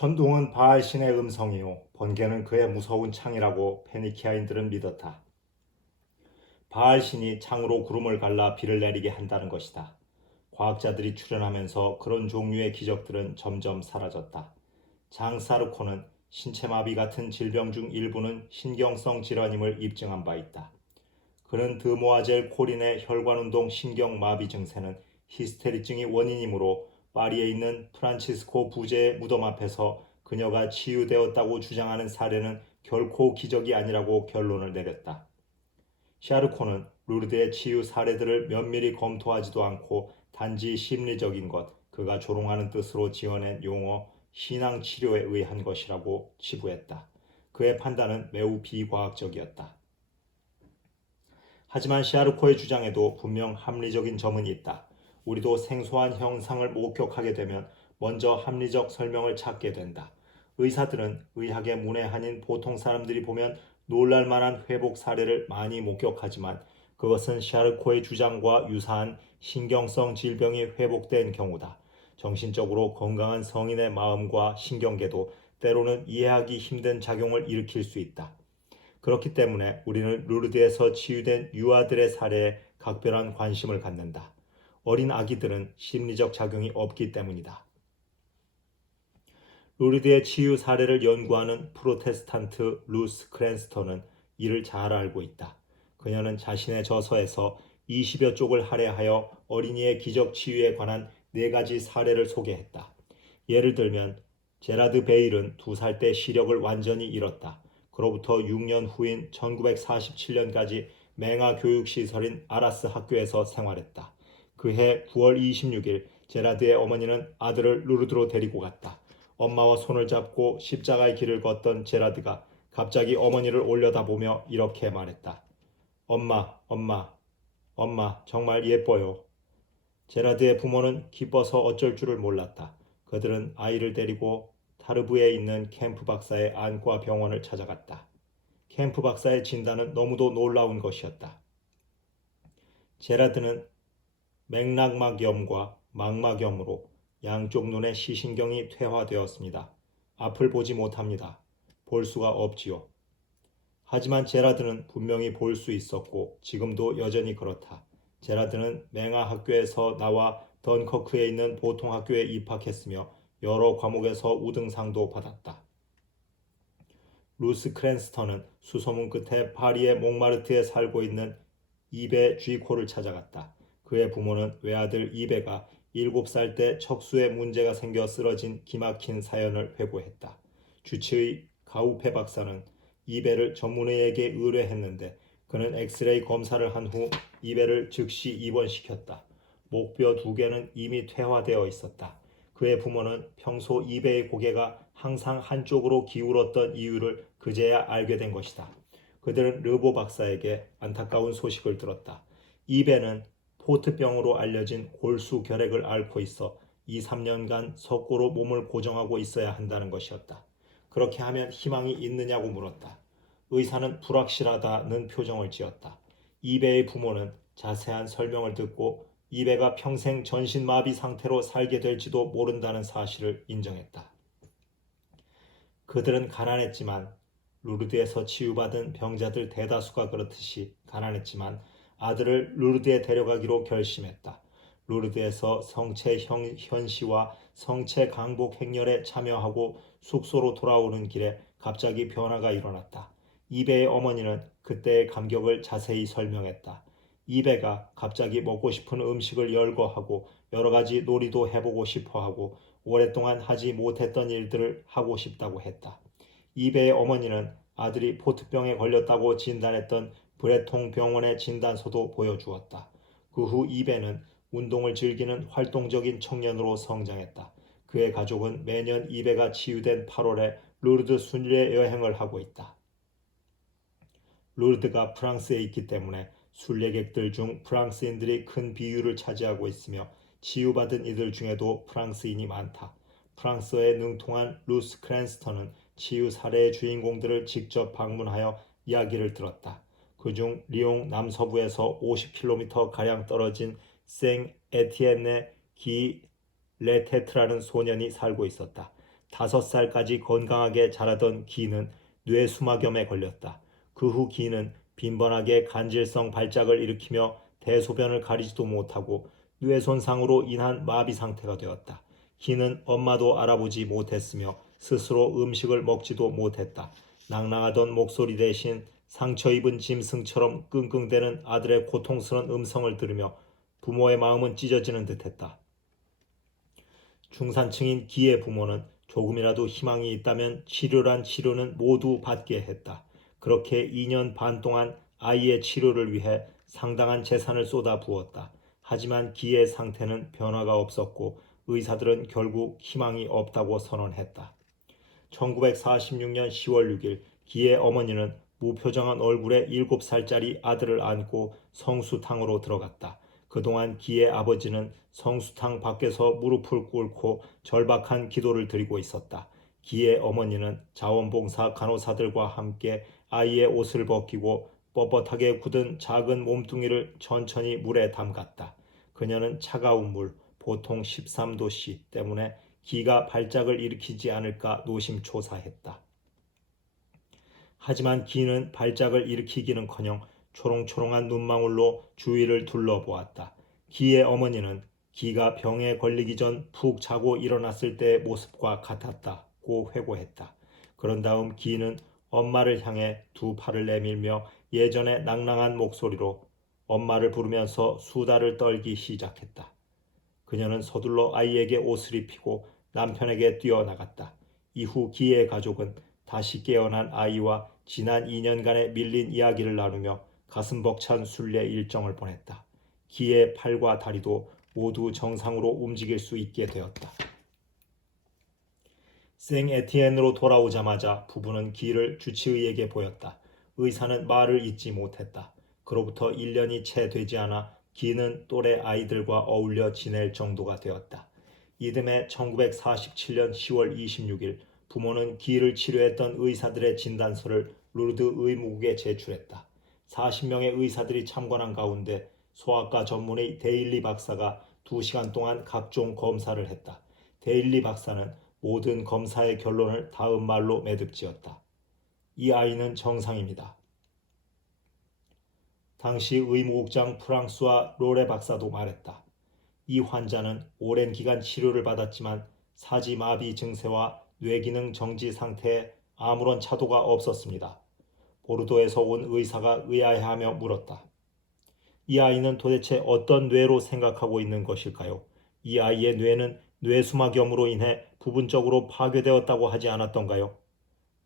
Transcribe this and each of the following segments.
천둥은 바알 신의 음성이요 번개는 그의 무서운 창이라고 페니키아인들은 믿었다. 바알 신이 창으로 구름을 갈라 비를 내리게 한다는 것이다. 과학자들이 출현하면서 그런 종류의 기적들은 점점 사라졌다. 장사르코는 신체마비 같은 질병 중 일부는 신경성 질환임을 입증한 바 있다. 그는 드모아젤 코린의 혈관운동 신경마비 증세는 히스테리증이 원인이므로 파리에 있는 프란치스코 부제의 무덤 앞에서 그녀가 치유되었다고 주장하는 사례는 결코 기적이 아니라고 결론을 내렸다. 샤르코는 루르드의 치유 사례들을 면밀히 검토하지도 않고 단지 심리적인 것, 그가 조롱하는 뜻으로 지어낸 용어 신앙치료에 의한 것이라고 치부했다. 그의 판단은 매우 비과학적이었다. 하지만 샤르코의 주장에도 분명 합리적인 점은 있다. 우리도 생소한 형상을 목격하게 되면 먼저 합리적 설명을 찾게 된다. 의사들은 의학의 문외한인 보통 사람들이 보면 놀랄 만한 회복 사례를 많이 목격하지만 그것은 샤르코의 주장과 유사한 신경성 질병이 회복된 경우다. 정신적으로 건강한 성인의 마음과 신경계도 때로는 이해하기 힘든 작용을 일으킬 수 있다. 그렇기 때문에 우리는 루르드에서 치유된 유아들의 사례에 각별한 관심을 갖는다. 어린 아기들은 심리적 작용이 없기 때문이다. 루르드의 치유 사례를 연구하는 프로테스탄트 루스 크랜스턴은 이를 잘 알고 있다. 그녀는 자신의 저서에서 20여 쪽을 할애하여 어린이의 기적 치유에 관한 4가지 사례를 소개했다. 예를 들면 제라드 베일은 2살 때 시력을 완전히 잃었다. 그로부터 6년 후인 1947년까지 맹아 교육시설인 아라스 학교에서 생활했다. 그해 9월 26일 제라드의 어머니는 아들을 루르드로 데리고 갔다. 엄마와 손을 잡고 십자가의 길을 걷던 제라드가 갑자기 어머니를 올려다보며 이렇게 말했다. 엄마, 엄마, 엄마, 정말 예뻐요. 제라드의 부모는 기뻐서 어쩔 줄을 몰랐다. 그들은 아이를 데리고 타르브에 있는 캠프 박사의 안과 병원을 찾아갔다. 캠프 박사의 진단은 너무도 놀라운 것이었다. 제라드는 맥락막염과 망막염으로 양쪽 눈의 시신경이 퇴화되었습니다. 앞을 보지 못합니다. 볼 수가 없지요. 하지만 제라드는 분명히 볼 수 있었고 지금도 여전히 그렇다. 제라드는 맹아 학교에서 나와 던커크에 있는 보통 학교에 입학했으며 여러 과목에서 우등상도 받았다. 루스 크랜스턴은 수소문 끝에 파리의 몽마르트에 살고 있는 이베 쥐코를 찾아갔다. 그의 부모는 외아들 이베가 7살 때 척수에 문제가 생겨 쓰러진 기막힌 사연을 회고했다. 주치의 가우페 박사는 이베를 전문의에게 의뢰했는데 그는 엑스레이 검사를 한 후 이베를 즉시 입원시켰다. 목뼈 2개는 이미 퇴화되어 있었다. 그의 부모는 평소 이베의 고개가 항상 한쪽으로 기울었던 이유를 그제야 알게 된 것이다. 그들은 르보 박사에게 안타까운 소식을 들었다. 이베는 포트병으로 알려진 골수 결핵을 앓고 있어 2, 3년간 석고로 몸을 고정하고 있어야 한다는 것이었다. 그렇게 하면 희망이 있느냐고 물었다. 의사는 불확실하다는 표정을 지었다. 이베의 부모는 자세한 설명을 듣고 이베가 평생 전신마비 상태로 살게 될지도 모른다는 사실을 인정했다. 그들은 가난했지만 루르드에서 치유받은 병자들 대다수가 그렇듯이 가난했지만 아들을 루르드에 데려가기로 결심했다. 루르드에서 성체 현시와 성체 강복 행렬에 참여하고 숙소로 돌아오는 길에 갑자기 변화가 일어났다. 이베의 어머니는 그때의 감격을 자세히 설명했다. 이베가 갑자기 먹고 싶은 음식을 열거하고 여러 가지 놀이도 해보고 싶어하고 오랫동안 하지 못했던 일들을 하고 싶다고 했다. 이베의 어머니는 아들이 포트병에 걸렸다고 진단했던 브레통 병원의 진단서도 보여주었다. 그 후 이베는 운동을 즐기는 활동적인 청년으로 성장했다. 그의 가족은 매년 이베가 치유된 8월에 루르드 순례 여행을 하고 있다. 루르드가 프랑스에 있기 때문에 순례객들 중 프랑스인들이 큰 비율을 차지하고 있으며 치유받은 이들 중에도 프랑스인이 많다. 프랑스어에 능통한 루스 크랜스턴은 치유 사례의 주인공들을 직접 방문하여 이야기를 들었다. 그중 리옹 남서부에서 50km 가량 떨어진 생 에티엔의 기 레테트라는 소년이 살고 있었다. 5살까지 건강하게 자라던 기는 뇌수막염에 걸렸다. 그 후 기는 빈번하게 간질성 발작을 일으키며 대소변을 가리지도 못하고 뇌 손상으로 인한 마비 상태가 되었다. 기는 엄마도 알아보지 못했으며 스스로 음식을 먹지도 못했다. 낭랑하던 목소리 대신 상처 입은 짐승처럼 끙끙대는 아들의 고통스러운 음성을 들으며 부모의 마음은 찢어지는 듯했다. 중산층인 기의 부모는 조금이라도 희망이 있다면 치료란 치료는 모두 받게 했다. 그렇게 2년 반 동안 아이의 치료를 위해 상당한 재산을 쏟아 부었다. 하지만 기의 상태는 변화가 없었고 의사들은 결국 희망이 없다고 선언했다. 1946년 10월 6일 기의 어머니는 무표정한 얼굴에 7살짜리 아들을 안고 성수탕으로 들어갔다. 그동안 기의 아버지는 성수탕 밖에서 무릎을 꿇고 절박한 기도를 드리고 있었다. 기의 어머니는 자원봉사 간호사들과 함께 아이의 옷을 벗기고 뻣뻣하게 굳은 작은 몸뚱이를 천천히 물에 담갔다. 그녀는 차가운 물, 보통 13도씨 때문에 기가 발작을 일으키지 않을까 노심초사했다. 하지만 기는 발작을 일으키기는커녕 초롱초롱한 눈망울로 주위를 둘러보았다. 기의 어머니는 기가 병에 걸리기 전 푹 자고 일어났을 때의 모습과 같았다고 회고했다. 그런 다음 기는 엄마를 향해 두 팔을 내밀며 예전의 낭랑한 목소리로 엄마를 부르면서 수다를 떨기 시작했다. 그녀는 서둘러 아이에게 옷을 입히고 남편에게 뛰어나갔다. 이후 기의 가족은 다시 깨어난 아이와 지난 2년간의 밀린 이야기를 나누며 가슴 벅찬 순례 일정을 보냈다. 기의 팔과 다리도 모두 정상으로 움직일 수 있게 되었다. 생에티엔으로 돌아오자마자 부부는 기를 주치의에게 보였다. 의사는 말을 잇지 못했다. 그로부터 1년이 채 되지 않아 기는 또래 아이들과 어울려 지낼 정도가 되었다. 이듬해 1947년 10월 26일 부모는 기를 치료했던 의사들의 진단서를 루르드 의무국에 제출했다. 40명의 의사들이 참관한 가운데 소아과 전문의 데일리 박사가 2시간 동안 각종 검사를 했다. 데일리 박사는 모든 검사의 결론을 다음 말로 매듭지었다. 이 아이는 정상입니다. 당시 의무국장 프랑스와 로레 박사도 말했다. 이 환자는 오랜 기간 치료를 받았지만 사지마비 증세와 뇌기능 정지 상태에 아무런 차도가 없었습니다. 보르도에서 온 의사가 의아해하며 물었다. 이 아이는 도대체 어떤 뇌로 생각하고 있는 것일까요? 이 아이의 뇌는 뇌수막염으로 인해 부분적으로 파괴되었다고 하지 않았던가요?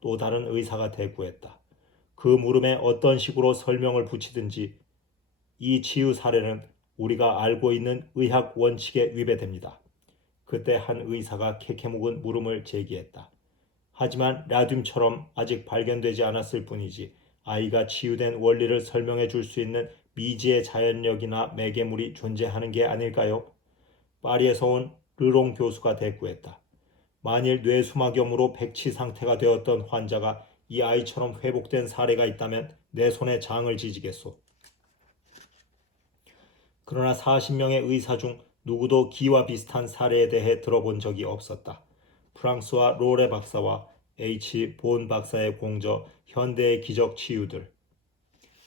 또 다른 의사가 대꾸했다. 그 물음에 어떤 식으로 설명을 붙이든지 이 치유 사례는 우리가 알고 있는 의학 원칙에 위배됩니다. 그때 한 의사가 캐캐묵은 물음을 제기했다. 하지만 라듐처럼 아직 발견되지 않았을 뿐이지 아이가 치유된 원리를 설명해 줄 수 있는 미지의 자연력이나 매개물이 존재하는 게 아닐까요? 파리에서 온 르롱 교수가 대꾸했다. 만일 뇌수막염으로 백치 상태가 되었던 환자가 이 아이처럼 회복된 사례가 있다면 내 손에 장을 지지겠소. 그러나 40명의 의사 중 누구도 기와 비슷한 사례에 대해 들어본 적이 없었다. 프랑스와 로레 박사와 H. 본 박사의 공저 현대의 기적 치유들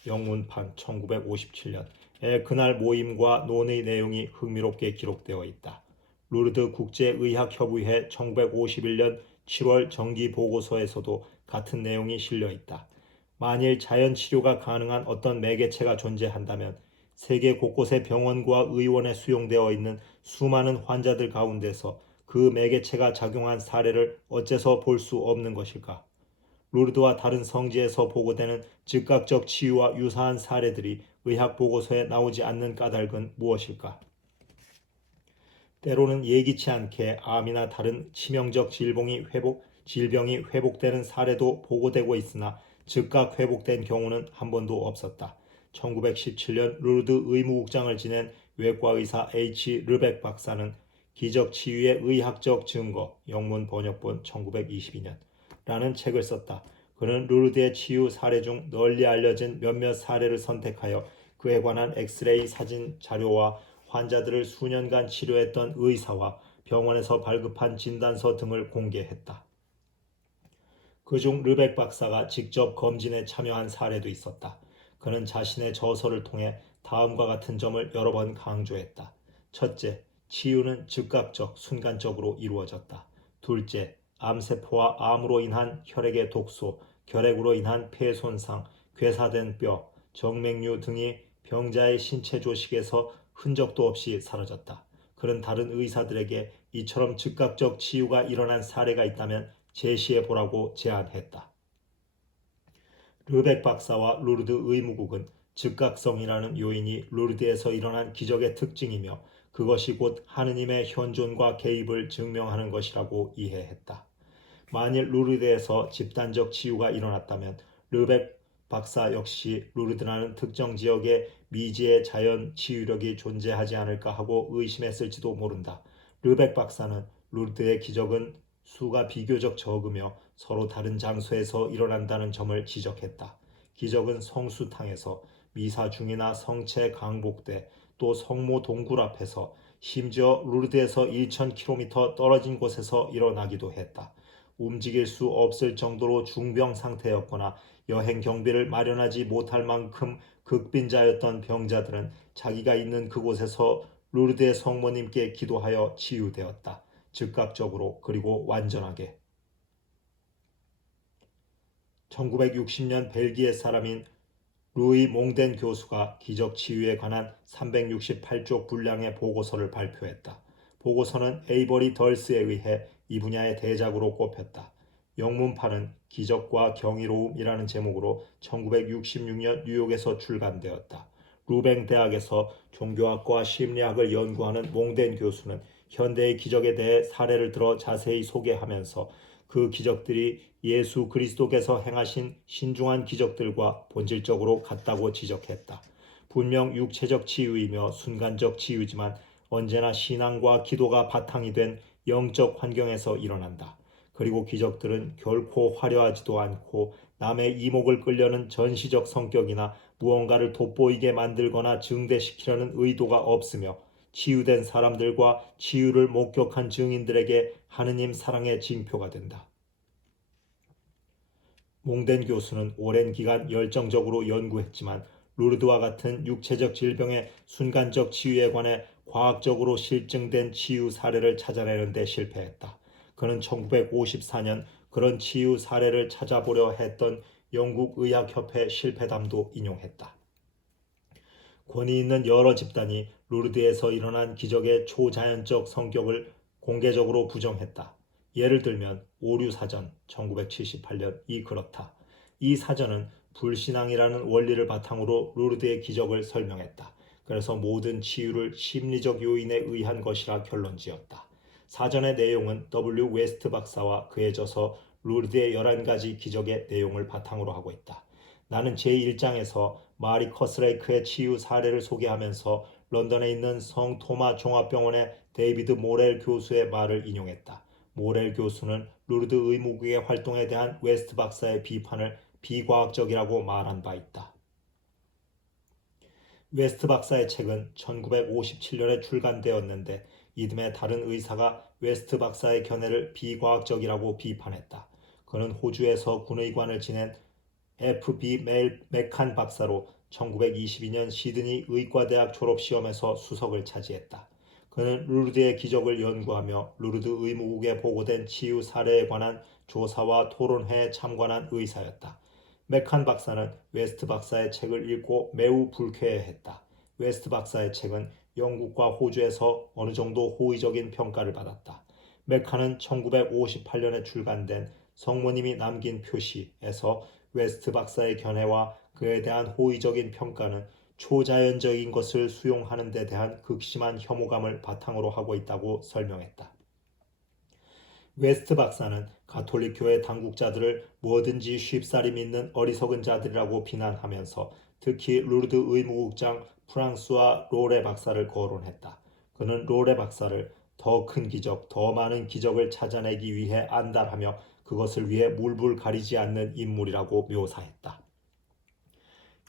영문판 1957년의 그날 모임과 논의 내용이 흥미롭게 기록되어 있다. 루르드 국제의학협의회 1951년 7월 정기 보고서에서도 같은 내용이 실려 있다. 만일 자연치료가 가능한 어떤 매개체가 존재한다면 세계 곳곳의 병원과 의원에 수용되어 있는 수많은 환자들 가운데서 그 매개체가 작용한 사례를 어째서 볼 수 없는 것일까? 루르드와 다른 성지에서 보고되는 즉각적 치유와 유사한 사례들이 의학 보고서에 나오지 않는 까닭은 무엇일까? 때로는 예기치 않게 암이나 다른 치명적 질병이 회복되는 사례도 보고되고 있으나 즉각 회복된 경우는 한 번도 없었다. 1917년 루르드 의무국장을 지낸 외과의사 H. 르벡 박사는 기적 치유의 의학적 증거 영문 번역본 1922년 라는 책을 썼다. 그는 루르드의 치유 사례 중 널리 알려진 몇몇 사례를 선택하여 그에 관한 엑스레이 사진 자료와 환자들을 수년간 치료했던 의사와 병원에서 발급한 진단서 등을 공개했다. 그중 르벡 박사가 직접 검진에 참여한 사례도 있었다. 그는 자신의 저서를 통해 다음과 같은 점을 여러 번 강조했다. 첫째, 치유는 즉각적, 순간적으로 이루어졌다. 둘째, 암세포와 암으로 인한 혈액의 독소, 결핵으로 인한 폐 손상, 괴사된 뼈, 정맥류 등이 병자의 신체 조직에서 흔적도 없이 사라졌다. 그는 다른 의사들에게 이처럼 즉각적 치유가 일어난 사례가 있다면 제시해 보라고 제안했다. 르벡 박사와 루르드 의무국은 즉각성이라는 요인이 루르드에서 일어난 기적의 특징이며 그것이 곧 하느님의 현존과 개입을 증명하는 것이라고 이해했다. 만일 루르드에서 집단적 치유가 일어났다면 르벡 박사 역시 루르드라는 특정 지역에 미지의 자연 치유력이 존재하지 않을까 하고 의심했을지도 모른다. 르벡 박사는 루르드의 기적은 수가 비교적 적으며 서로 다른 장소에서 일어난다는 점을 지적했다. 기적은 성수탕에서, 미사 중이나 성체 강복대, 또 성모 동굴 앞에서, 심지어 루르드에서 1000km 떨어진 곳에서 일어나기도 했다. 움직일 수 없을 정도로 중병 상태였거나 여행 경비를 마련하지 못할 만큼 극빈자였던 병자들은 자기가 있는 그곳에서 루르드의 성모님께 기도하여 치유되었다. 즉각적으로 그리고 완전하게. 1960년 벨기에 사람인 루이 몽덴 교수가 기적 치유에 관한 368쪽 분량의 보고서를 발표했다. 보고서는 에이버리 덜스에 의해 이 분야의 대작으로 꼽혔다. 영문판은 기적과 경이로움이라는 제목으로 1966년 뉴욕에서 출간되었다. 루뱅 대학에서 종교학과 심리학을 연구하는 몽덴 교수는 현대의 기적에 대해 사례를 들어 자세히 소개하면서 그 기적들이 예수 그리스도께서 행하신 신중한 기적들과 본질적으로 같다고 지적했다. 분명 육체적 치유이며 순간적 치유지만 언제나 신앙과 기도가 바탕이 된 영적 환경에서 일어난다. 그리고 기적들은 결코 화려하지도 않고 남의 이목을 끌려는 전시적 성격이나 무언가를 돋보이게 만들거나 증대시키려는 의도가 없으며 치유된 사람들과 치유를 목격한 증인들에게 하느님 사랑의 징표가 된다. 몽덴 교수는 오랜 기간 열정적으로 연구했지만 루르드와 같은 육체적 질병의 순간적 치유에 관해 과학적으로 실증된 치유 사례를 찾아내는 데 실패했다. 그는 1954년 그런 치유 사례를 찾아보려 했던 영국 의학협회 실패담도 인용했다. 권위 있는 여러 집단이 루르드에서 일어난 기적의 초자연적 성격을 공개적으로 부정했다. 예를 들면 오류사전 1978년이 그렇다. 이 사전은 불신앙이라는 원리를 바탕으로 루르드의 기적을 설명했다. 그래서 모든 치유를 심리적 요인에 의한 것이라 결론지었다. 사전의 내용은 W. 웨스트 박사와 그의 저서 루르드의 11가지 기적의 내용을 바탕으로 하고 있다. 나는 제1장에서 마리 커스레이크의 치유 사례를 소개하면서 런던에 있는 성 토마 종합병원의 데이비드 모렐 교수의 말을 인용했다. 모렐 교수는 루르드 의무국의 활동에 대한 웨스트 박사의 비판을 비과학적이라고 말한 바 있다. 웨스트 박사의 책은 1957년에 출간되었는데 이듬해 다른 의사가 웨스트 박사의 견해를 비과학적이라고 비판했다. 그는 호주에서 군의관을 지낸 F.B. 맥칸 박사로 1922년 시드니 의과대학 졸업시험에서 수석을 차지했다. 그는 루르드의 기적을 연구하며 루르드 의무국에 보고된 치유 사례에 관한 조사와 토론회에 참관한 의사였다. 맥칸 박사는 웨스트 박사의 책을 읽고 매우 불쾌해했다. 웨스트 박사의 책은 영국과 호주에서 어느 정도 호의적인 평가를 받았다. 맥칸은 1958년에 출간된 성모님이 남긴 표시에서 웨스트 박사의 견해와 그에 대한 호의적인 평가는 초자연적인 것을 수용하는 데 대한 극심한 혐오감을 바탕으로 하고 있다고 설명했다. 웨스트 박사는 가톨릭 교회 당국자들을 뭐든지 쉽사리 믿는 어리석은 자들이라고 비난하면서 특히 루르드 의무국장 프랑스와 로레 박사를 거론했다. 그는 로레 박사를 더 큰 기적, 더 많은 기적을 찾아내기 위해 안달하며 그것을 위해 물불 가리지 않는 인물이라고 묘사했다.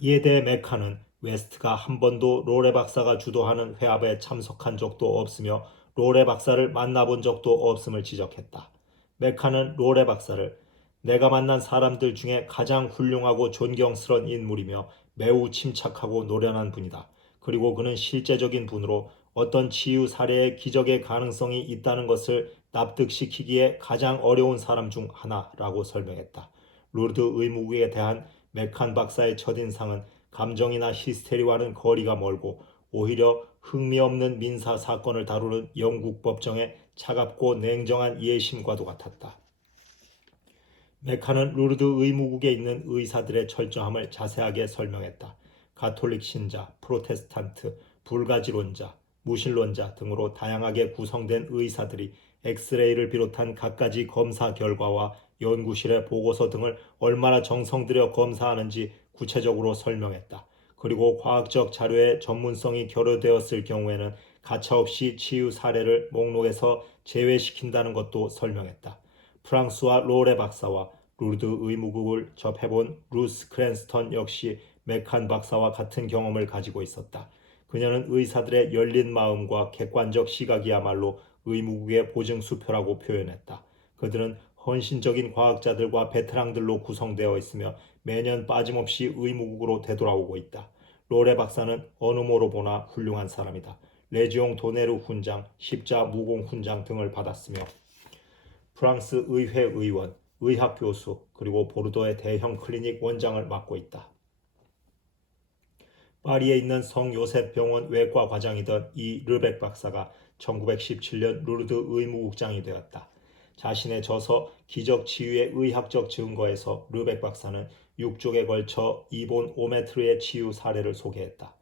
이에 대해 메카는 웨스트가 한 번도 로레 박사가 주도하는 회합에 참석한 적도 없으며 로레 박사를 만나본 적도 없음을 지적했다. 메카는 로레 박사를 내가 만난 사람들 중에 가장 훌륭하고 존경스러운 인물이며 매우 침착하고 노련한 분이다. 그리고 그는 실제적인 분으로 어떤 치유 사례의 기적의 가능성이 있다는 것을 납득시키기에 가장 어려운 사람 중 하나라고 설명했다. 루르드 의무국에 대한 메칸 박사의 첫인상은 감정이나 히스테리와는 거리가 멀고 오히려 흥미없는 민사 사건을 다루는 영국 법정의 차갑고 냉정한 예심과도 같았다. 메카는 루르드 의무국에 있는 의사들의 철저함을 자세하게 설명했다. 가톨릭 신자, 프로테스탄트, 불가지론자, 무신론자 등으로 다양하게 구성된 의사들이 엑스레이를 비롯한 갖가지 검사 결과와 연구실의 보고서 등을 얼마나 정성 들여 검사하는지 구체적으로 설명했다. 그리고 과학적 자료의 전문성이 결여되었을 경우에는 가차없이 치유 사례를 목록에서 제외시킨다는 것도 설명했다. 프랑스와 로레 박사와 루르드 의무국을 접해본 루스 크랜스턴 역시 메칸 박사와 같은 경험을 가지고 있었다. 그녀는 의사들의 열린 마음과 객관적 시각이야말로 의무국의 보증수표라고 표현했다. 그들은 헌신적인 과학자들과 베테랑들로 구성되어 있으며 매년 빠짐없이 의무국으로 되돌아오고 있다. 로레 박사는 어느 모로 보나 훌륭한 사람이다. 레지옹 도네르 훈장, 십자 무공 훈장 등을 받았으며 프랑스 의회 의원, 의학 교수, 그리고 보르도의 대형 클리닉 원장을 맡고 있다. 파리에 있는 성 요셉 병원 외과 과장이던 이 르벡 박사가 1917년 루르드 의무국장이 되었다. 자신의 저서 기적 치유의 의학적 증거에서 르벡 박사는 6쪽에 걸쳐 이본 오메트르의 치유 사례를 소개했다.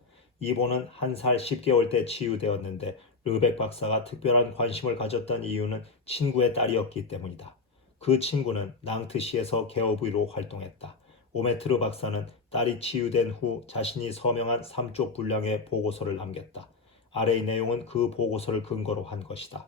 이본은 1살 10개월 때 치유되었는데 르벡 박사가 특별한 관심을 가졌던 이유는 친구의 딸이었기 때문이다. 그 친구는 낭트시에서 개업의로 활동했다. 오메트르 박사는 딸이 치유된 후 자신이 서명한 3쪽 분량의 보고서를 남겼다. 아래의 내용은 그 보고서를 근거로 한 것이다.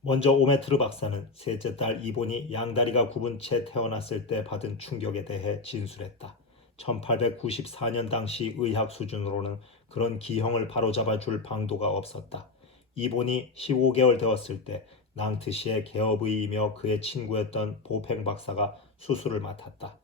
먼저 오메트르 박사는 셋째 딸 이본이 양다리가 굽은 채 태어났을 때 받은 충격에 대해 진술했다. 1894년 당시 의학 수준으로는 그런 기형을 바로잡아 줄 방도가 없었다. 이본이 15개월 되었을 때 낭트시의 개업의이며 그의 친구였던 보팽 박사가 수술을 맡았다.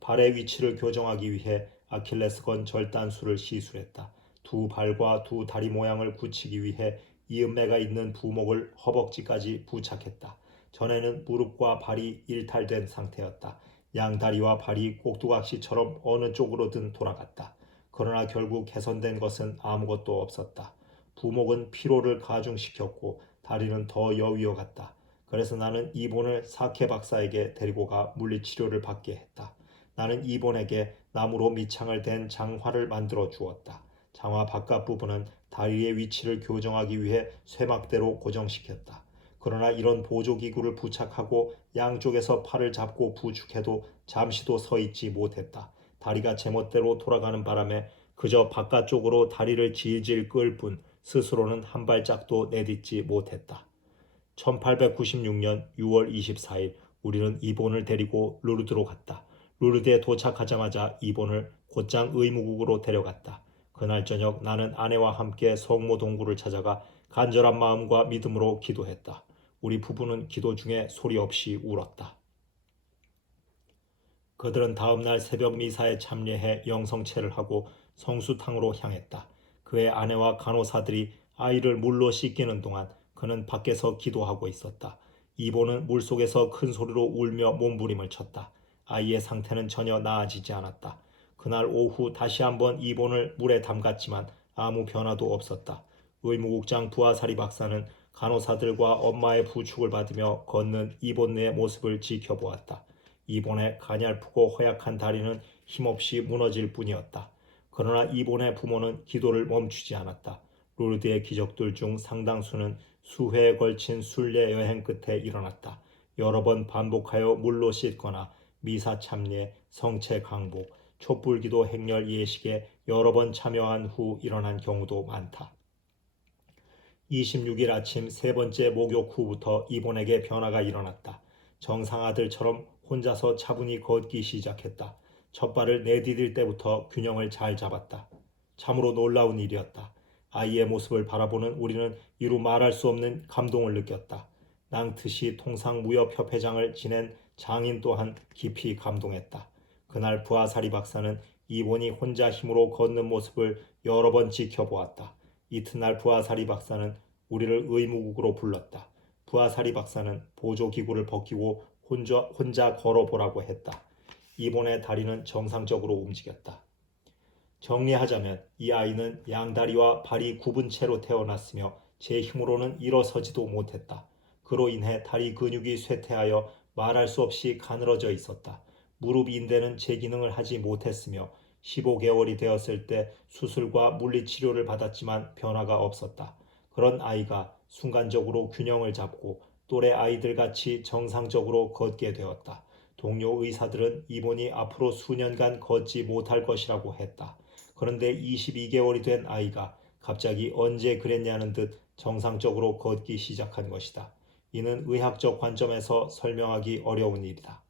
발의 위치를 교정하기 위해 아킬레스건 절단술을 시술했다. 두 발과 두 다리 모양을 굳히기 위해 이음매가 있는 부목을 허벅지까지 부착했다. 전에는 무릎과 발이 일탈된 상태였다. 양다리와 발이 꼭두각시처럼 어느 쪽으로든 돌아갔다. 그러나 결국 개선된 것은 아무것도 없었다. 부목은 피로를 가중시켰고 다리는 더 여위어 갔다. 그래서 나는 이본을 사케 박사에게 데리고 가 물리치료를 받게 했다. 나는 이본에게 나무로 밑창을 댄 장화를 만들어 주었다. 장화 바깥 부분은 다리의 위치를 교정하기 위해 쇠막대로 고정시켰다. 그러나 이런 보조기구를 부착하고 양쪽에서 팔을 잡고 부축해도 잠시도 서 있지 못했다. 다리가 제멋대로 돌아가는 바람에 그저 바깥쪽으로 다리를 질질 끌 뿐 스스로는 한 발짝도 내딛지 못했다. 1896년 6월 24일 우리는 이본을 데리고 루르드로 갔다. 루르드에 도착하자마자 이본을 곧장 의무국으로 데려갔다. 그날 저녁 나는 아내와 함께 성모 동굴을 찾아가 간절한 마음과 믿음으로 기도했다. 우리 부부는 기도 중에 소리 없이 울었다. 그들은 다음날 새벽 미사에 참여해 영성체를 하고 성수탕으로 향했다. 그의 아내와 간호사들이 아이를 물로 씻기는 동안 그는 밖에서 기도하고 있었다. 이본은 물속에서 큰 소리로 울며 몸부림을 쳤다. 아이의 상태는 전혀 나아지지 않았다. 그날 오후 다시 한번 이본을 물에 담갔지만 아무 변화도 없었다. 의무국장 부하사리 박사는 간호사들과 엄마의 부축을 받으며 걷는 이본네의 모습을 지켜보았다. 이본의 가냘프고 허약한 다리는 힘없이 무너질 뿐이었다. 그러나 이본의 부모는 기도를 멈추지 않았다. 루르드의 기적들 중 상당수는 수회에 걸친 순례 여행 끝에 일어났다. 여러 번 반복하여 물로 씻거나 미사 참례, 성체 강복, 촛불기도 행렬 예식에 여러 번 참여한 후 일어난 경우도 많다. 26일 아침 세 번째 목욕 후부터 이본에게 변화가 일어났다. 정상 아들처럼 혼자서 차분히 걷기 시작했다. 첫 발을 내디딜 때부터 균형을 잘 잡았다. 참으로 놀라운 일이었다. 아이의 모습을 바라보는 우리는 이루 말할 수 없는 감동을 느꼈다. 낭트시 통상무역협회장을 지낸 장인 또한 깊이 감동했다. 그날 부하사리 박사는 이본이 혼자 힘으로 걷는 모습을 여러 번 지켜보았다. 이튿날 부하사리 박사는 우리를 의무국으로 불렀다. 부하사리 박사는 보조기구를 벗기고 혼자 걸어보라고 했다. 이본의 다리는 정상적으로 움직였다. 정리하자면 이 아이는 양다리와 발이 굽은 채로 태어났으며 제 힘으로는 일어서지도 못했다. 그로 인해 다리 근육이 쇠퇴하여 말할 수 없이 가늘어져 있었다. 무릎 인대는 제 기능을 하지 못했으며 15개월이 되었을 때 수술과 물리치료를 받았지만 변화가 없었다. 그런 아이가 순간적으로 균형을 잡고 또래 아이들같이 정상적으로 걷게 되었다. 동료 의사들은 이본이 앞으로 수년간 걷지 못할 것이라고 했다. 그런데 22개월이 된 아이가 갑자기 언제 그랬냐는 듯 정상적으로 걷기 시작한 것이다. 이는 의학적 관점에서 설명하기 어려운 일이다.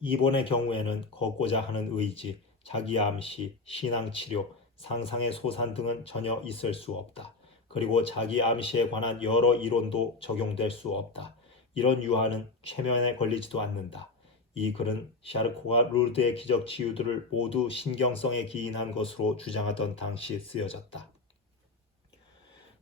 이본의 경우에는 걷고자 하는 의지, 자기 암시, 신앙치료, 상상의 소산 등은 전혀 있을 수 없다. 그리고 자기 암시에 관한 여러 이론도 적용될 수 없다. 이런 유화는 최면에 걸리지도 않는다. 이 글은 샤르코가 루르드의 기적 치유들을 모두 신경성에 기인한 것으로 주장하던 당시 쓰여졌다.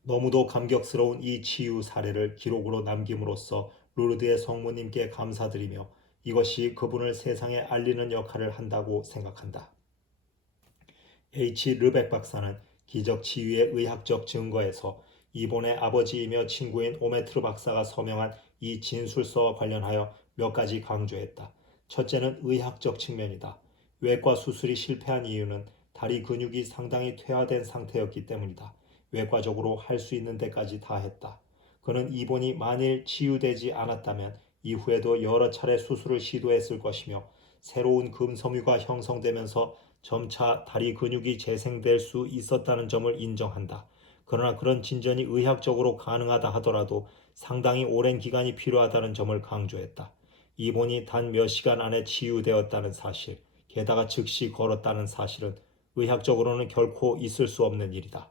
너무도 감격스러운 이 치유 사례를 기록으로 남김으로써 루르드의 성모님께 감사드리며 이것이 그분을 세상에 알리는 역할을 한다고 생각한다. H. 르벡 박사는 기적 치유의 의학적 증거에서 이본의 아버지이며 친구인 오메트르 박사가 서명한 이 진술서와 관련하여 몇 가지 강조했다. 첫째는 의학적 측면이다. 외과 수술이 실패한 이유는 다리 근육이 상당히 퇴화된 상태였기 때문이다. 외과적으로 할 수 있는 데까지 다 했다. 그는 이본이 만일 치유되지 않았다면 이후에도 여러 차례 수술을 시도했을 것이며 새로운 금섬유가 형성되면서 점차 다리 근육이 재생될 수 있었다는 점을 인정한다. 그러나 그런 진전이 의학적으로 가능하다 하더라도 상당히 오랜 기간이 필요하다는 점을 강조했다. 이본이 단 몇 시간 안에 치유되었다는 사실, 게다가 즉시 걸었다는 사실은 의학적으로는 결코 있을 수 없는 일이다.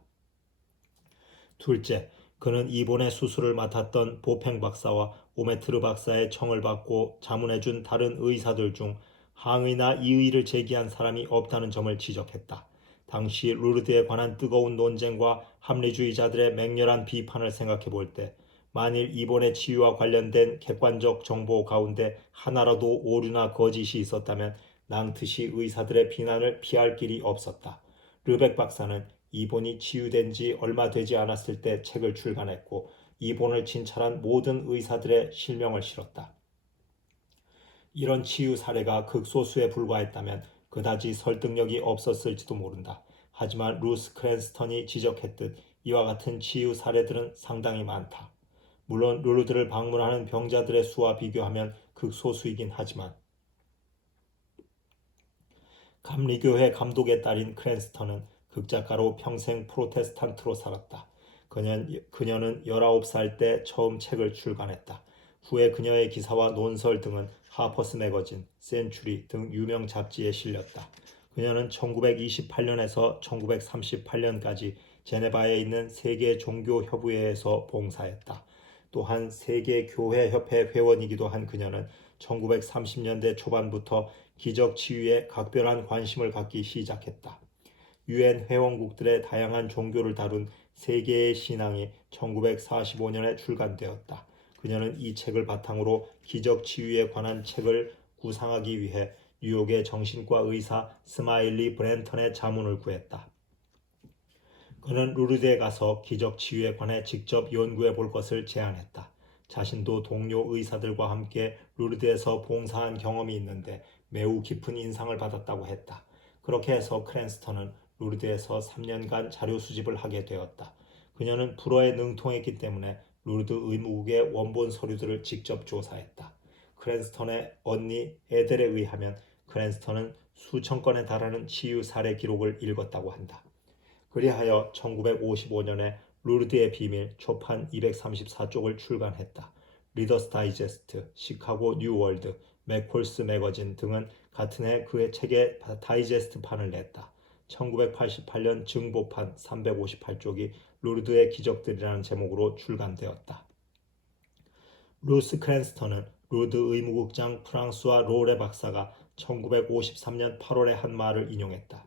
둘째, 그는 이본의 수술을 맡았던 보팽 박사와 오메트르 박사의 청을 받고 자문해준 다른 의사들 중 항의나 이의를 제기한 사람이 없다는 점을 지적했다. 당시 루르드에 관한 뜨거운 논쟁과 합리주의자들의 맹렬한 비판을 생각해 볼 때 만일 이본의 치유와 관련된 객관적 정보 가운데 하나라도 오류나 거짓이 있었다면 낭트시 의사들의 비난을 피할 길이 없었다. 르벡 박사는 이본이 치유된 지 얼마 되지 않았을 때 책을 출간했고 이본을 진찰한 모든 의사들의 실명을 실었다. 이런 치유 사례가 극소수에 불과했다면 그다지 설득력이 없었을지도 모른다. 하지만 루스 크랜스턴이 지적했듯 이와 같은 치유 사례들은 상당히 많다. 물론 루르드를 방문하는 병자들의 수와 비교하면 극소수이긴 하지만 감리교회 감독의 딸인 크랜스턴은 극작가로 평생 프로테스탄트로 살았다. 그녀는 19살 때 처음 책을 출간했다. 후에 그녀의 기사와 논설 등은 하퍼스 매거진, 센츄리 등 유명 잡지에 실렸다. 그녀는 1928년에서 1938년까지 제네바에 있는 세계 종교협의회에서 봉사했다. 또한 세계교회협회 회원이기도 한 그녀는 1930년대 초반부터 기적 치유에 각별한 관심을 갖기 시작했다. 유엔 회원국들의 다양한 종교를 다룬 세계의 신앙이 1945년에 출간되었다. 그녀는 이 책을 바탕으로 기적 치유에 관한 책을 구상하기 위해 뉴욕의 정신과 의사 스마일리 브랜턴의 자문을 구했다. 그는 루르드에 가서 기적 치유에 관해 직접 연구해 볼 것을 제안했다. 자신도 동료 의사들과 함께 루르드에서 봉사한 경험이 있는데 매우 깊은 인상을 받았다고 했다. 그렇게 해서 크랜스턴은 루르드에서 3년간 자료 수집을 하게 되었다. 그녀는 불어에 능통했기 때문에 루르드 의무국의 원본 서류들을 직접 조사했다. 크랜스턴의 언니 에델에 의하면 크랜스턴은 수천 건에 달하는 치유 사례 기록을 읽었다고 한다. 그리하여 1955년에 루르드의 비밀 초판 234쪽을 출간했다. 리더스 다이제스트, 시카고 뉴월드, 맥콜스 매거진 등은 같은 해 그의 책의 다이제스트판을 냈다. 1988년 증보판 358쪽이 루르드의 기적들이라는 제목으로 출간되었다. 루스 크랜스턴은 루르드 의무국장 프랑수와 로레 박사가 1953년 8월에 한 말을 인용했다.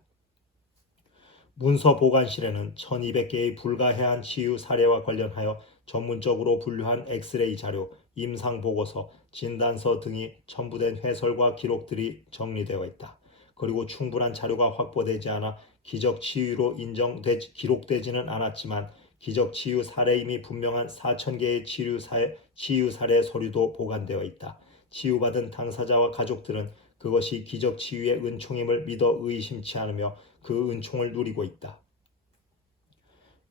문서 보관실에는 1200개의 불가해한 치유 사례와 관련하여 전문적으로 분류한 엑스레이 자료, 임상 보고서, 진단서 등이 첨부된 해설과 기록들이 정리되어 있다. 그리고 충분한 자료가 확보되지 않아 기적 치유로 기록되지는 않았지만 기적 치유 사례임이 분명한 4000개의 치유 사례 서류도 보관되어 있다. 치유받은 당사자와 가족들은 그것이 기적 치유의 은총임을 믿어 의심치 않으며 그 은총을 누리고 있다.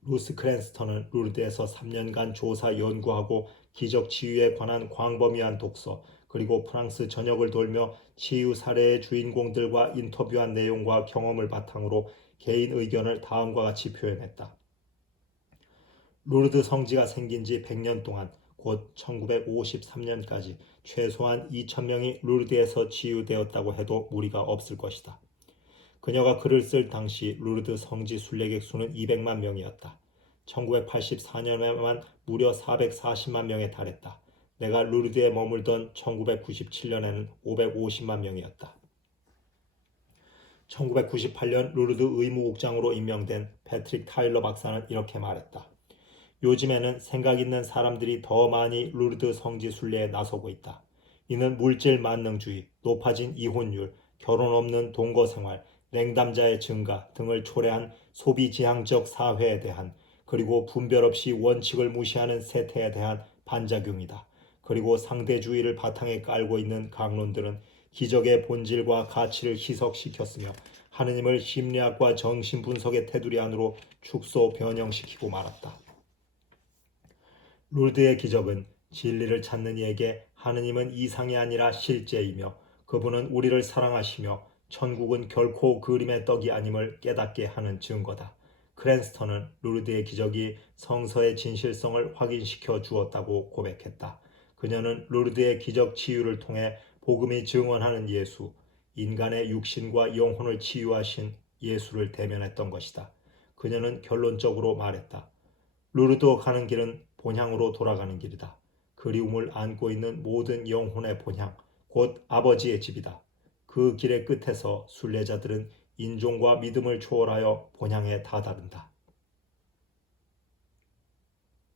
루스 크랜스턴은 루르드에서 3년간 조사 연구하고 기적 치유에 관한 광범위한 독서, 그리고 프랑스 전역을 돌며 치유 사례의 주인공들과 인터뷰한 내용과 경험을 바탕으로 개인 의견을 다음과 같이 표현했다. 루르드 성지가 생긴 지 100년 동안, 곧 1953년까지 최소한 2000명이 루르드에서 치유되었다고 해도 무리가 없을 것이다. 그녀가 글을 쓸 당시 루르드 성지 순례객 수는 200만 명이었다. 1984년에만 무려 440만 명에 달했다. 내가 루르드에 머물던 1997년에는 550만 명이었다. 1998년 루르드 의무국장으로 임명된 패트릭 타일러 박사는 이렇게 말했다. 요즘에는 생각 있는 사람들이 더 많이 루르드 성지 순례에 나서고 있다. 이는 물질 만능주의, 높아진 이혼율, 결혼 없는 동거 생활, 냉담자의 증가 등을 초래한 소비지향적 사회에 대한, 그리고 분별 없이 원칙을 무시하는 세태에 대한 반작용이다. 그리고 상대주의를 바탕에 깔고 있는 강론들은 기적의 본질과 가치를 희석시켰으며 하느님을 심리학과 정신분석의 테두리 안으로 축소 변형시키고 말았다. 루르드의 기적은 진리를 찾는 이에게 하느님은 이상이 아니라 실제이며 그분은 우리를 사랑하시며 천국은 결코 그림의 떡이 아님을 깨닫게 하는 증거다. 크랜스턴은 루르드의 기적이 성서의 진실성을 확인시켜 주었다고 고백했다. 그녀는 루르드의 기적 치유를 통해 복음이 증언하는 예수, 인간의 육신과 영혼을 치유하신 예수를 대면했던 것이다. 그녀는 결론적으로 말했다. 루르드 가는 길은 본향으로 돌아가는 길이다. 그리움을 안고 있는 모든 영혼의 본향, 곧 아버지의 집이다. 그 길의 끝에서 순례자들은 인종과 믿음을 초월하여 본향에 다다른다.